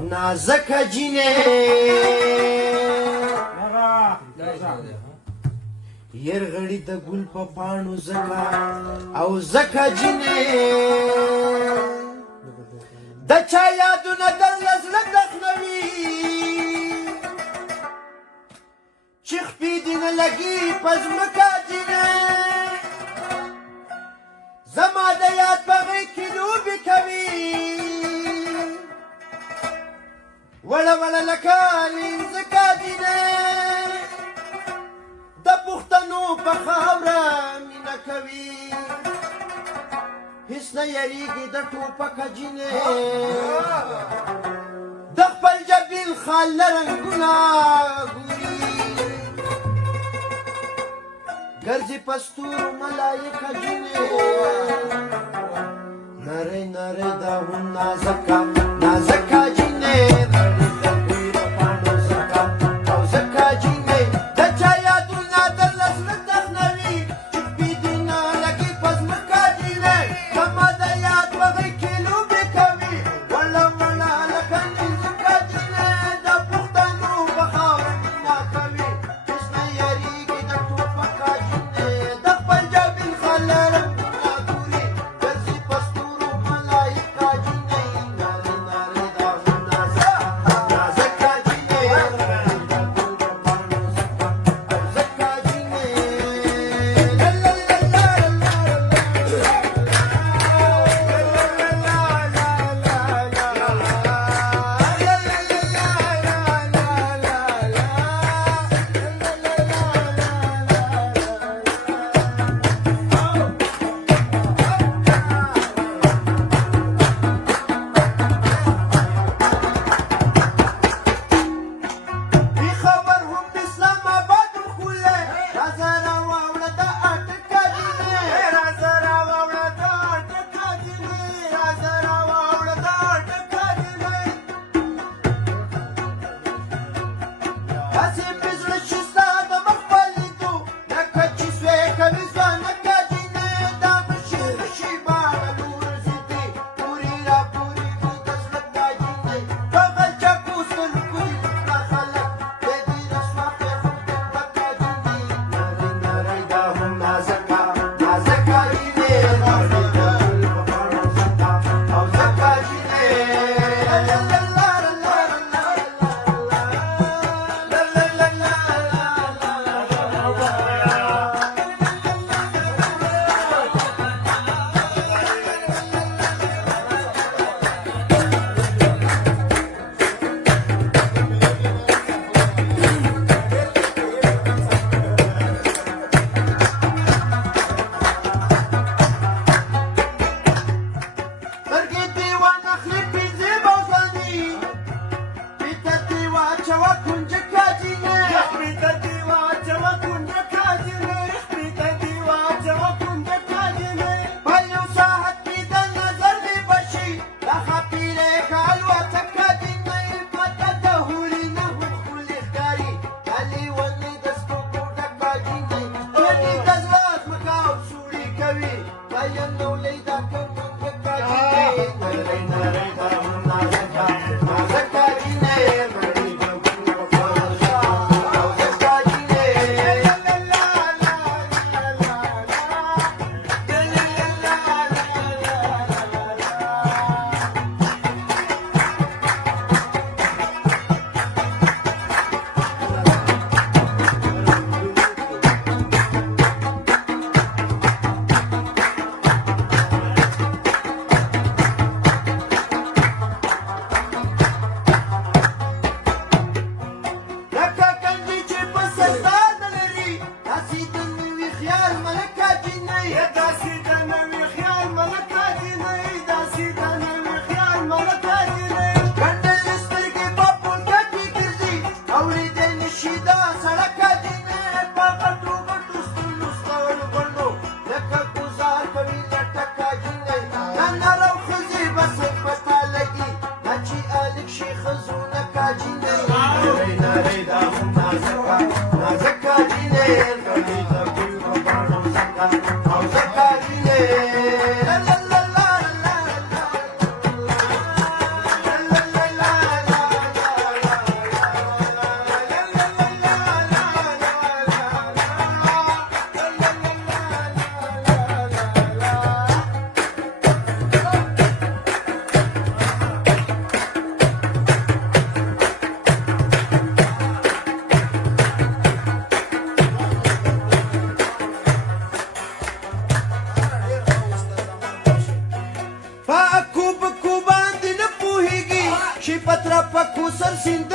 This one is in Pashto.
نازکه جینې یرغړی د ګل په پاڼو زکه او زکه جینې د چا یادونه در زړه دخنوي چې خپې دې نه لګي په ځمکه جینې زما د یاد په غېږ کې لوبې کوي وړه وړه لکه لینځکه جینې د پښتنو په خاوره مینه کوي هیڅ نه یریږي د ټوپکه جینې د خپل جبین خال له رنګونه ګوري ګرځي په ستورو ملایکه جینې نری نری دا هم نازکه نازکه جینې पक्षी पत्र पखू सर सिंध